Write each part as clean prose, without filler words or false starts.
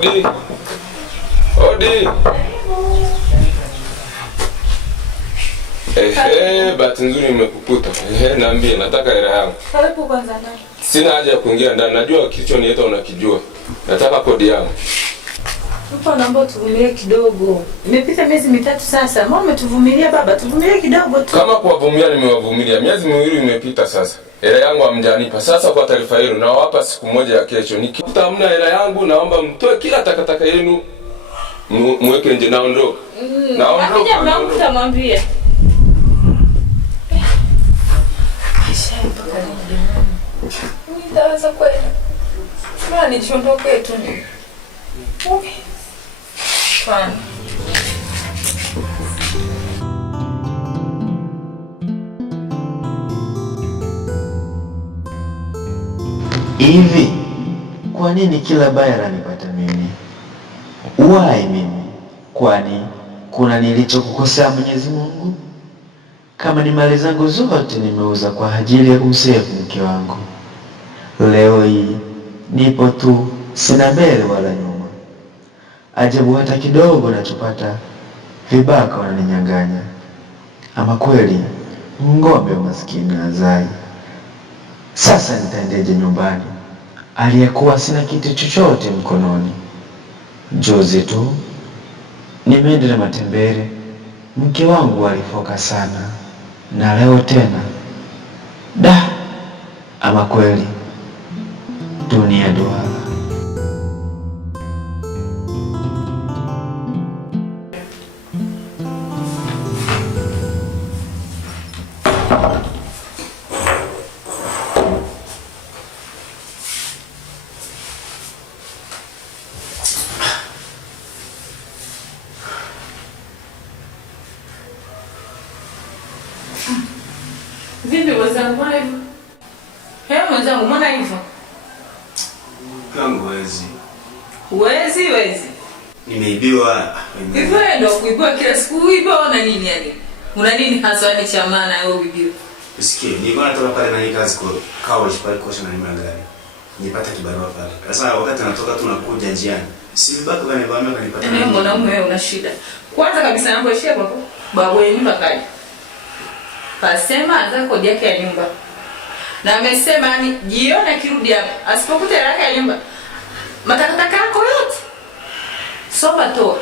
Odi. Odi. Bahati nzuri nimekukuta. Naambie nataka hela yangu. Karibu kwanza ndani. Sina haja ya kuingia ndani. Najua kilichoniita unakijua. Nataka kodi yangu. Mpo naomba tuvumilie kidogo. Imepita miezi mitatu sasa. Mbona umetuvumilia baba? Tuvumilie kidogo tu. Kama kuwavumilia nimewavumilia. Miezi miwili imepita sasa. Hela yangu hamjanipa. Sasa kwa taarifa yenu nawapa siku moja ya kesho. Nikikuta hamna hela yangu naomba mtoe kila takataka yenu. Mweke nje naondoka. Naondoka. Akija mwanangu tutamwambia. Nitaweza kwenda. Mbona nijiondoke kwetu ni? Okay. Fine. Hivi kwa nini kila baya lanipata mimi? Why mimi? Kwani kuna nilichokukosea Mwenyezi Mungu? Kama ni mali zangu zote nimeuza kwa ajili ya kumsevu mke wangu. Leo hii nipo tu, sina mbele wala nyuma. Ajabu hata kidogo nachopata vibaka wananinyang'anya. Ama kweli ng'ombe maskini hazai. Sasa nitaendeje nyumbani aliyekuwa sina kitu chochote mkononi? Juzi tu nimeenda na matembele, mke wangu alifoka sana, na leo tena ama kweli dunia duara. Vipi wazangu mbona hivyo? Mwenzangu mbona hivyo? Kangu wezi. Wezi? Nimeibiwa. Hivyo ndio kuibiwa kila siku uibiwa na nini yani? Una nini hasa ni cha maana wewe uibiwa? Usikie, nilikuwa natoka pale na hii kazi kwa kawa pale kosha na nyuma gari. Nipata kibarua pale. Sasa wakati natoka tu nakuja njiani. Silibaki bana bwana kanipata. Mimi mwanaume wewe una shida. Kwanza kabisa naomba ishia hapo. Babu yenu nyumba kaja. Kasema anza kodi yake ya nyumba. Na amesema ni jioni akirudi hapa asipokuta hela yake ya nyumba matakataka yako yote sopa toa.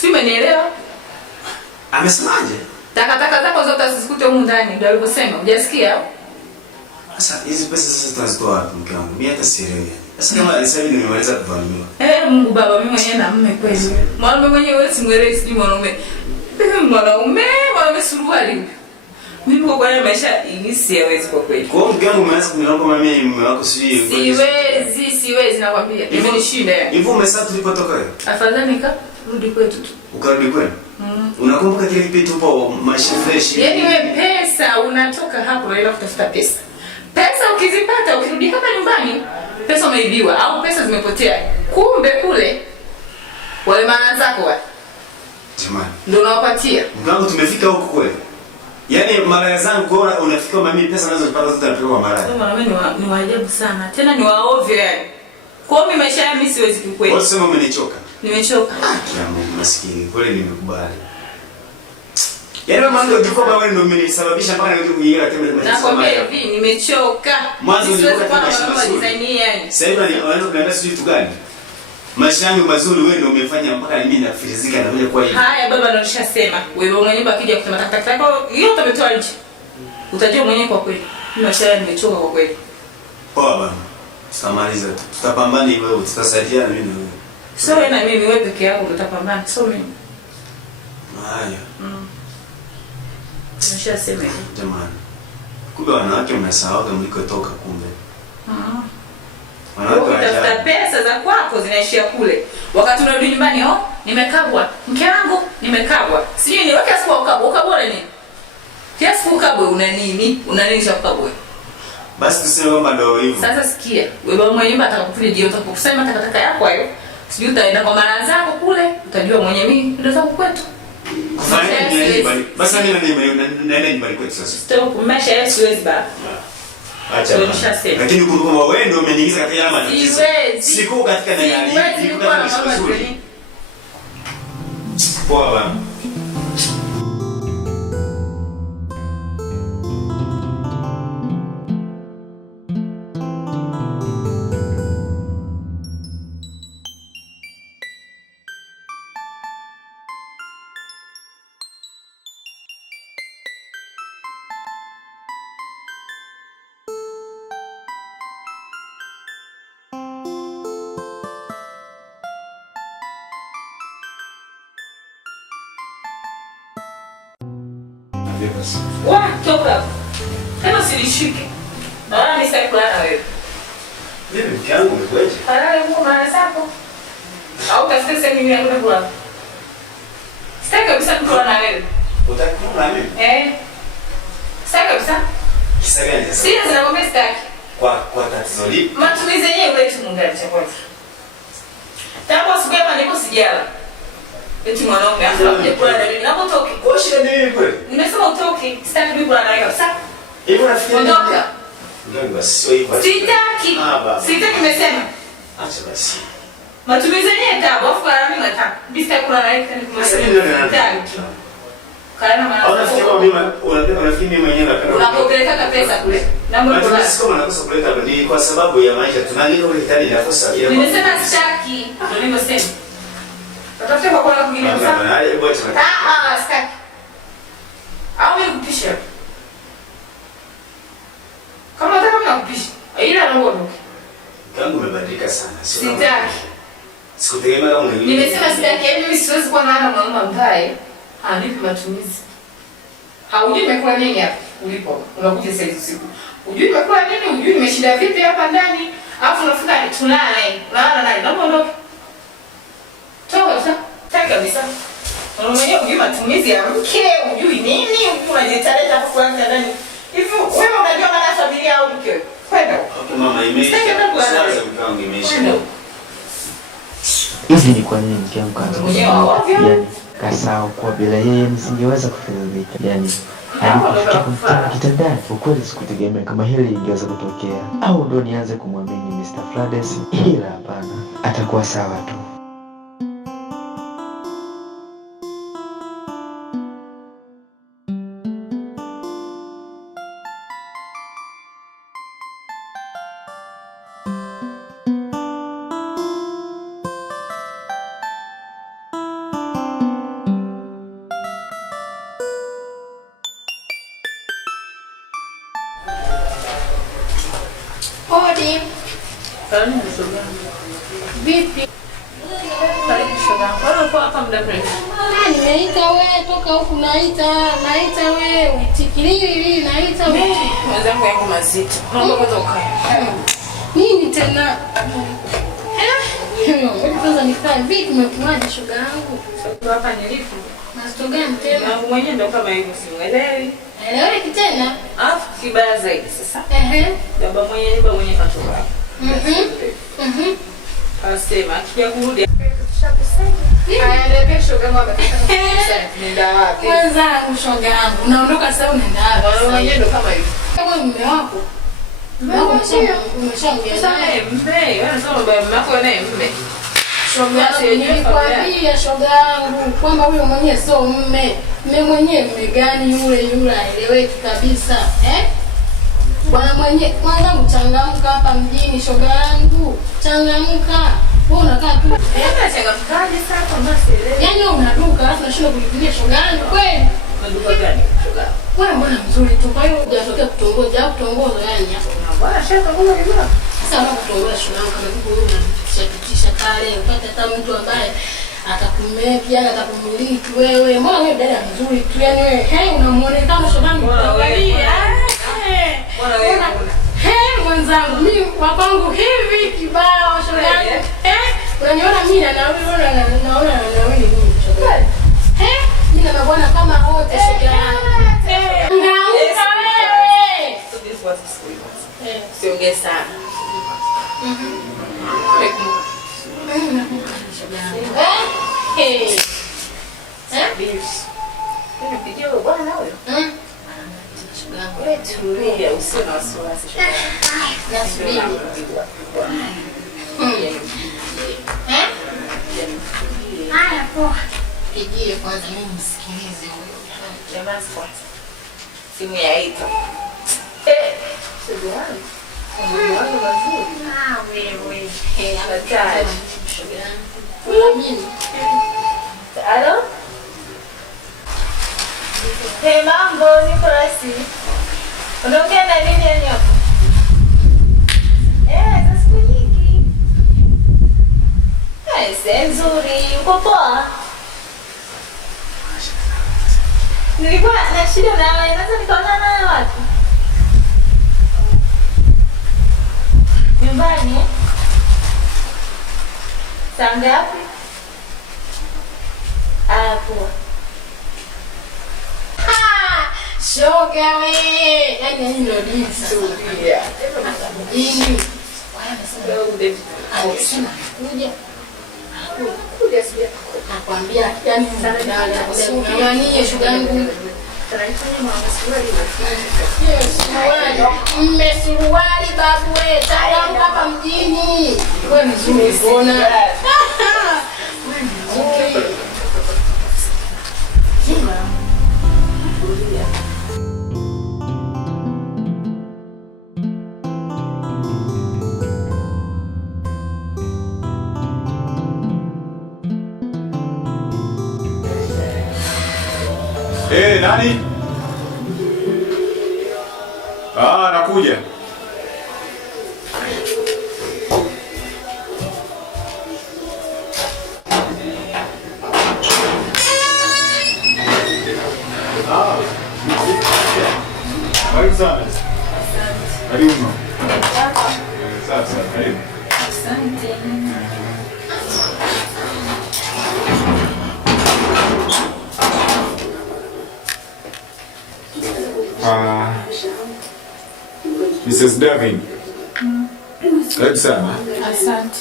Si umenielewa? Amesemaje? Takataka zako zote usisikute huko ndani ndio alivyosema. Hujasikia? Sasa hizi pesa sasa tunazitoa wapi mke wangu? Mimi hata sielewi. Sasa kama sasa hivi nimemaliza kuvamiwa. Mungu baba mimi mwenyewe na mume kweli. Mwanaume mwenyewe wewe si mwelewi si mwanaume. Mwanaume suruali. Mimi kwa kweli maisha hii siwezi kwa kweli. Kwa hiyo mke wangu umeanza kuniomba mami mume wako sijui. Siwezi nakwambia. Imenishinda yani. Hivyo umesahau tulipotoka wewe? Afadhali rudi kwetu tu. Ukarudi kwenu? Unakumbuka kile kitu hapo maisha fresh? Yaani wewe pesa unatoka hapo unaenda kutafuta pesa. Pesa ukizipata ukirudi hapa nyumbani pesa umeibiwa au pesa zimepotea. Kumbe kule wale maana zako wale. Jamani. Ndio unawapatia. Mgangu tumefika huko kweli. Yaani mara zangu kwa unafika mami pesa nazo zipata zote napewa kwa mara. Sema mimi ni waajabu sana. Tena ni waovyo yani. Kwa mimi maisha yangu siwezi kukweli. Wewe sema umenichoka. Nimechoka. Ya Mungu maskini. Kweli nimekubali. Yaani mama ndio tulikuwa baba ndio umenisababisha mpaka nirudi kuingia tena maisha. Nakwambia hivi nimechoka. Mwanzo nilikuwa kwa maisha design yani. Sasa hivi wanaenda kuniambia sijui tu gani. Maisha yangu mazuri wewe ndio umefanya mpaka mimi nafirizika na kuja kwa hivi. Haya baba ndio nishasema. Wewe mwenyewe nyumba akija kusema takataka yako yote umetoa nje. Utajua mwenyewe kwa kweli. Mimi maisha yangu nimechoka kwa kweli. Poa baba. Tutamaliza. Tutapambana hivyo, tutasaidiana mimi na wewe. Sio wewe na mimi, wewe peke yako utapambana, sio mimi. Haya. Nishasema hivi. Jamani. Kumbe wanawake mnasahau kama mlikotoka kumbe. Utafuta pesa za kwako zinaishia kule. Wakati unarudi nyumbani, nimekabwa. Mke wangu nimekabwa. Sijui niweke siku ukabwa. Ukabwa nini? Kiasi ukabwa una nini? Una nini cha ukabwa? Basi tuseme kwamba ndio hivyo. Sasa sikia, wewe baba mwenyewe nyumba atakapokuja jioni utakaposema takataka yako hayo. Sijui utaenda kwa mara zako kule, utajua mwenyewe mimi ndio zangu kwetu. Kufanya nini nyumbani? Basi mimi naenda nyumbani kwetu sasa. Stop, maisha yetu siwezi baba. Acha. Lakini kumbuka wewe ndio umeniingiza katika haya matatizo. Siku katika nani? Siku katika mashuri. Poa bwana. Wah, toka. Kama silishike. Naona ni sasa kulala wewe. Mimi mke wangu umekweje? Halala nguo mara zako. Au tafute sehemu nyingine ya kulala. Sitaki kabisa kulala na wewe. Utaki kulala na mimi? Sitaki kabisa. Kisa gani sasa? Sina zinakwambia sitaki. Kwa tatizo lipi? Matumizi yenyewe ule tu mungali cha kwanza. Tangu asubuhi hapa niko sijala. Eti mwanaume afaje kulala na mimi. Napotoki. Kwa shida nini kweli? Nimesema utoki. Sitaki mimi kulala na wewe. Sasa. Hivi unafikiri ondoka. Ndio basi sio hivyo. Sitaki. Sitaki nimesema. Acha basi. Matumizi yenyewe tabu, afu kwa mimi nataka. Bisa kula na yeye kwa sababu kana maana. Unafikiri mimi mwenyewe napenda. Unapopeleka pesa kule. Naomba kula. Sio kama nakosa kuleta ni kwa sababu ya maisha tunalika uhitaji na kosa. Nimesema sitaki. Ndio nimesema. Tatafuta kwa kwa kwingine sasa. Sitaki. Au mimi kupisha. Kama nataka mimi nakupisha. Ila naomba. Kangu umebadilika sana. Sitaki. Sikutegemea kama ungelia. Nimesema sitaki, yaani mimi siwezi kuwa na mwanaume ambaye hanipi matumizi. Haujui nimekula nini hapa ulipo. Unakuja sasa usiku. Hujui nimekula nini, hujui nimeshinda vipi hapa ndani. Alafu unafuka tulale. Lala naye. Naomba ondoke. Toka sasa. Sitaki kabisa. Mwanaume mwenyewe hujui matumizi ya mke, hujui nini, unajitaleta hapo kwa ndani. Hivi wewe unajua maana ya familia au mke? Kwenda. Okay mama, imeisha. Sasa mkangu imeisha. Hivi ni kwa nini mke wangu kaanza yani kasahau kwa bila yeye nisingeweza kufikiria. Yani alipofikia kumtana kitandani, ukweli sikutegemea kama hili lingeweza kutokea. Au ndo nianze kumwamini Mr. Flades? Ila hapana, atakuwa sawa tu. Hodi. Karibu shoga. Vipi? Karibu shoga. Bado kwa hapa muda mrefu. Nimeita wewe toka huku naita wewe uitikilili naita wewe. Mwenzangu yangu mazito. Naomba kutoka. Nini tena? Wewe kwanza nikae vipi umekuaje shoga yangu? Shoga hapa nilipo. Na sto gani tena? Na mwenyewe ndo kama hivyo simuelewi. Elewi tena? Alafu kibaya zaidi sasa. Baba mwenyewe katoka. Asema akija kurudi aende shoga yangu amekata. Nenda wapi? Kwanza shoga yangu. Unaondoka sasa unaenda wapi? Baba mwenyewe ndo kama hivyo. Kama mume wako. Umeshaongea naye. Wewe unasema baba yako naye mme. Nilikwambia shoga yangu kwamba huyo mwenyewe sio mme. Mme mwenyewe mme gani yule aeleweki kabisa. Bwana mwenyewe kwanza mchangamka hapa mjini shoga yangu. Changamka. Wewe unakaa tu. Changamkaje sasa kwamba sielewi. Yaani unaduka alafu unashindwa kulipigia shoga yangu kweli? Unaduka gani shoga? Wewe mbona mzuri tu. Kwa hiyo hujatokea kutongoza au kutongoza yani hapo. Bwana shaka ngoja kidogo. Sasa unapotongoza shoga yangu kama vipi wewe unapitisha pale upate hata mtu ambaye atakumeki yani atakumiliki wewe. Mbona wewe dada mzuri tu yani wewe unamuonekana shoga yangu. Bwana wewe. Mwenzangu mimi kwa kwangu hivi kibao shoga yangu. Unaniona mimi na wewe naona na wewe nini shoga yangu. Mimi na bwana kama wote shoga yangu. Ngauka wewe. Siongee sana. Tulia, usiwe na wasiwasi. Nasubiri. Haya poa. Pigie kwanza mimi msikilize huyo. Jamani kwanza. Simu ya Ito. Sio wangu. Wewe. Hatari. Mimi. Halo? Hey, mambo, niko rasi. Unaongea na nini yani hapo? Za siku nyingi. Si nzuri, uko poa? Nilikuwa na shida na wewe, naweza nikaona nawe wapi? Nyumbani? Saa ngapi? Poa. Shoga we. Yaani ndio historia. Hii. Alisema kuja. Kuja sija. Nakwambia yani unamania shoga yangu. Mmesuruali babu we. Tangu hapa mjini. Wewe mzuri kuona. Nani? Nakuja. Karibu sana. Karibu. Sasa, karibu. Asante. Mrs. Davin. Karibu sana. Asante.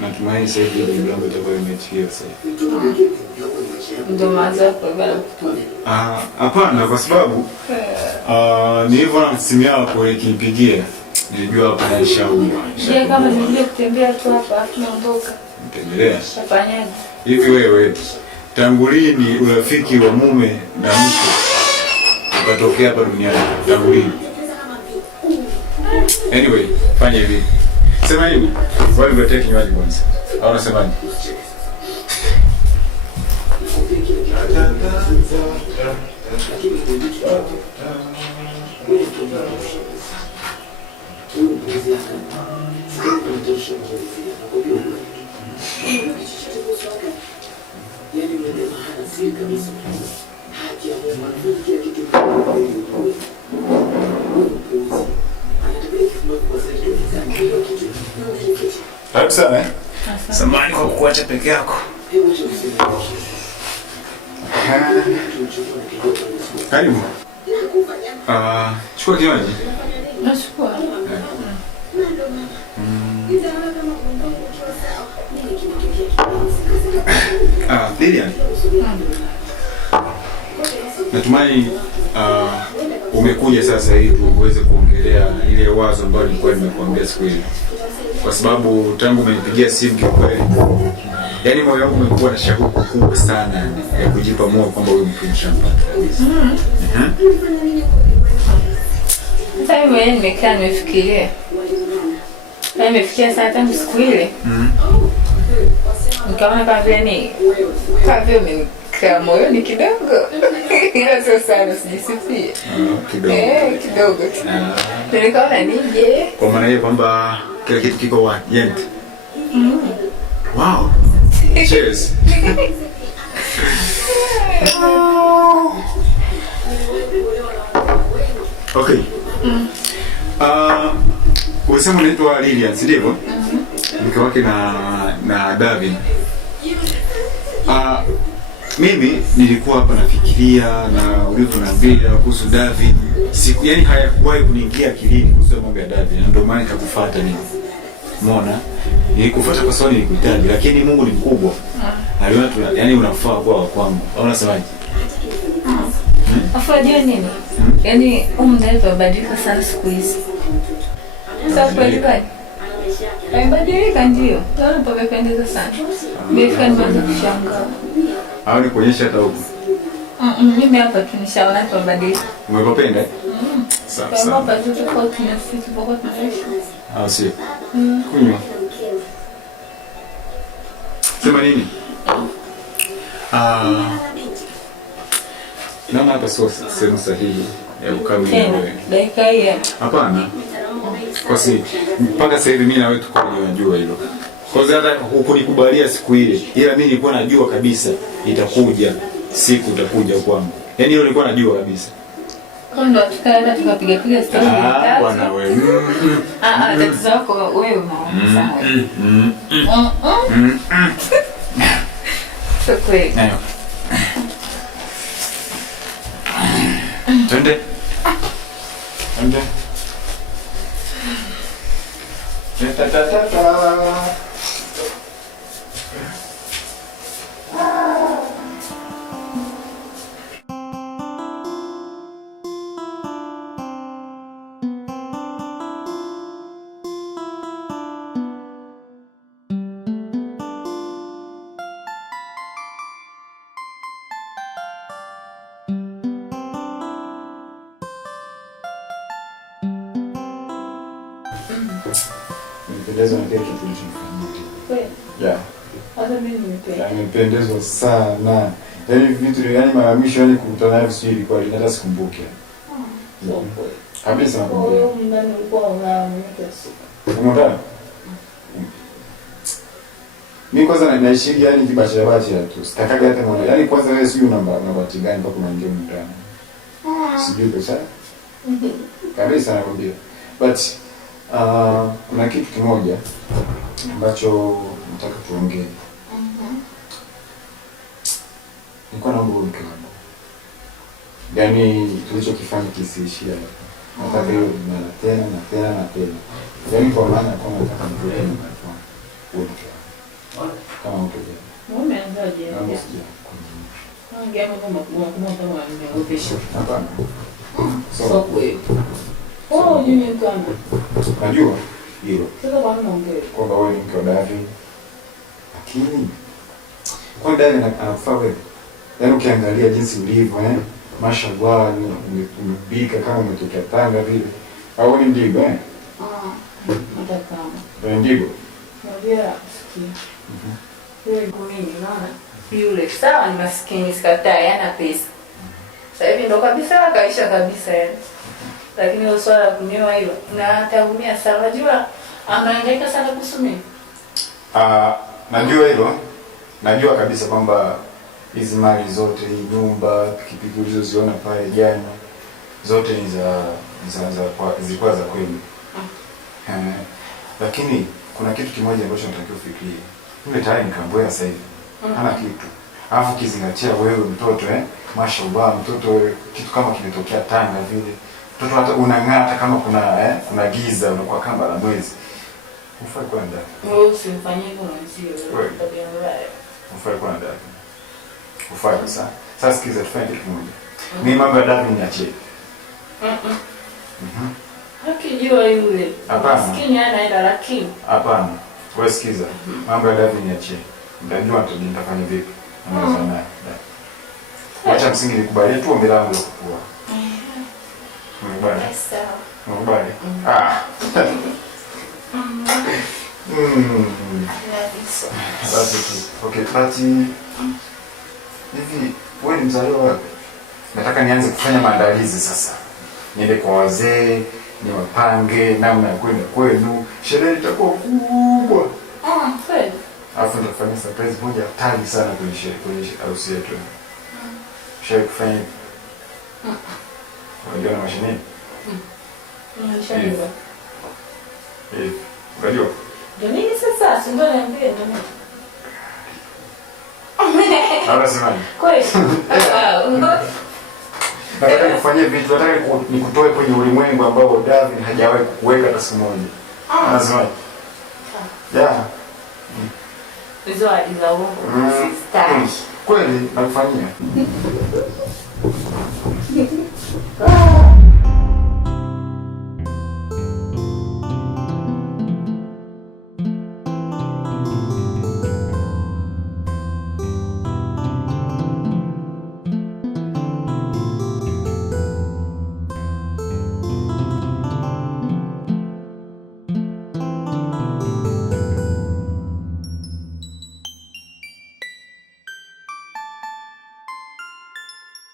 Natumai sasa hivi jambo itakuwa imetia sasa. Ndio maana kwa bana kutulia. Hapana, kwa sababu nilivyoona simu yako ikinipigia nilijua hapa naishaumwa. Je, kama nilikuja kutembea tu hapa tunaondoka. Mtembelea. Tafanyaje? Hivi wewe tangu lini urafiki wa mume na mke ukatokea hapa duniani? Tangu lini? Anyway, fanya hivi. Sema hivi. Wewe ndio take kinywaji kwanza. Au unasemaje? Karibu sana. Samahani kwa kukuacha peke yako. Karibu. Chukua kinywaji. Nashukuru. Lilian. Natumai umekuja sasa hivi uweze kuongelea ile wazo ambalo nilikuwa nimekuambia siku ile. Kwa sababu tangu umenipigia simu kikweli, yaani moyo wangu umekuwa na shauku kubwa sana ya kujipa moyo kwamba wewe mtu mshampata kabisa. Sasa hivi nimekaa nimefikiria. Nimefikiria sana tangu siku ile. Nikaona kama vile ni umenikaa moyoni kidogo. Ila sio sana, sijisifie. Kidogo. Kidogo. Nikaona nije. Kwa maana hiyo kwamba kila kitu kiko wa yent. Wow. Cheers. Okay. Unasema unaitwa Lilian, si ndivyo? Mke wake na Davin. Mimi nilikuwa hapa nafikiria na ulivyoniambia kuhusu Davin. Siku yani hayakuwahi kuniingia akilini kuhusu mambo ya Davin. Ndio maana nikakufuata mimi. Umeona? Nilikufuata kwa sababu nilikuhitaji, lakini Mungu ni mkubwa. Aliona tu yani unafaa kwa kwangu. Au unasemaje? Afu unajua nini? Yaani ndani tumebadilika sana siku hizi. Sasa kweli. Amebadilika ndio. Leo pamependeza sana. Nimefika nimeanza kushangaa. Au ni kuonyesha hata huko? Mimi hapa tu nishaona pamebadilika. Umependa? Sawa. Kama hapa tu kwa tunafiki kwa tunaishi. Ah, si. Kunywa. Sema nini? Naona hapa sio sehemu sahihi ya ukame wewe. Dakika hii. Hapana. Kwa si mpaka sasa hivi mimi na wewe tuko tunajua hilo. Kwa sababu hata hukunikubalia siku ile. Ila mimi nilikuwa najua kabisa itakuja siku utakuja kwangu. Yaani hilo nilikuwa najua kabisa. Ndo tukaenda tukapiga story tatu. Bwana wewe. Tatizo lako wewe unaona sana. Sio kweli. Twende. Twende. Nimependezwa na kile kitu kilichofanyika. Kweli? Yeah. Hata mimi nimependa. Nimependezwa sana. Yaani vitu yani mara mwisho yani kukutana naye sio ilikuwa hata sikumbuki. Sio kweli. Kabisa nakwambia. Wewe ndani ulikuwa unaamka siku. Umeona? Mimi kwanza naishi yani kibachela bachela tu. Sitakaga hata mwana. Yaani kwanza wewe sio namba bahati gani mpaka unaingia ndani. Sijui pesa. Kabisa nakwambia. But kuna kitu kimoja ambacho nataka tuongee. Nilikuwa naomba uwe mke wangu. Yaani tulichokifanya kisiishie hapa. Nataka hiyo na tena. Yaani kwa maana kwamba nataka mtoto wangu uwe mke wangu. Kama mke wangu. Umeanzaje? Ongea mambo makubwa kama nimeopesha. Hapana. Sio kweli. Yule kama. Najua hilo. Sasa kwa nini ongea? Kwamba wewe ni mke wa David. Lakini kwa David anafaa wewe. Yaani ukiangalia jinsi ulivyo mashallah umepika kama umetokea Tanga vile. Au ni Ndigo Hata kama. Ndigo. Unajua sikia. Yule mimi naona yule sawa ni maskini sikatai hana pesa. Sasa hivi ndo kabisa kaisha kabisa yani. Lakini ile swala kunyoa hilo na ataumia sana. Unajua anahangaika sana kusumia. Najua hilo. Najua kabisa kwamba hizi mali zote, hii nyumba, pikipiki ulizoziona pale jana zote ni zilikuwa za kweli. Lakini kuna kitu kimoja ambacho natakiwa ufikirie. Yule tayari nikamboya sasa hivi. Hana kitu. Alafu kizingatia wewe mtoto mashallah mtoto kitu kama kimetokea Tanga vile. Mtoto hata unang'aa hata kama kuna giza unakuwa kama la mwezi. Ufai kwa ndani. Wewe usimfanyie hivyo mzio. Tabia mbaya. Ufai kwa ndani. Ufai sasa. Sasa sikiza tufanye kitu kimoja. Mimi mambo ya David niachie. Hakijua yule. Maskini anaenda lakini. Hapana. Wewe sikiza. Mambo ya David niachie. Nitajua nitafanya vipi. Wacha msingi nikubali tu ombi langu la kukua. Mbona? Sawa. Mbona? Basi tu. Okay, basi hivi wewe ni mzaliwa wapi? Nataka nianze kufanya maandalizi sasa. Niende kwa wazee, niwapange namna ya kwenda kwenu. Sherehe itakuwa kubwa. Kweli. Alafu nitafanya surprise moja hatari sana kwenye harusi yetu. Sherehe kufanya hivi. Unajua na mashine? Unashajua. Unajua? Ndio nini sasa? Ndio niambie ndio nini? Hata sema. Kweli. Nataka kufanyia vitu, nataka nikutoe kwenye ulimwengu ambao David hajawahi kuweka hata siku moja. Lazima. Yeah. Hizo hadi za uongo. Sistaki. Kweli nakufanyia.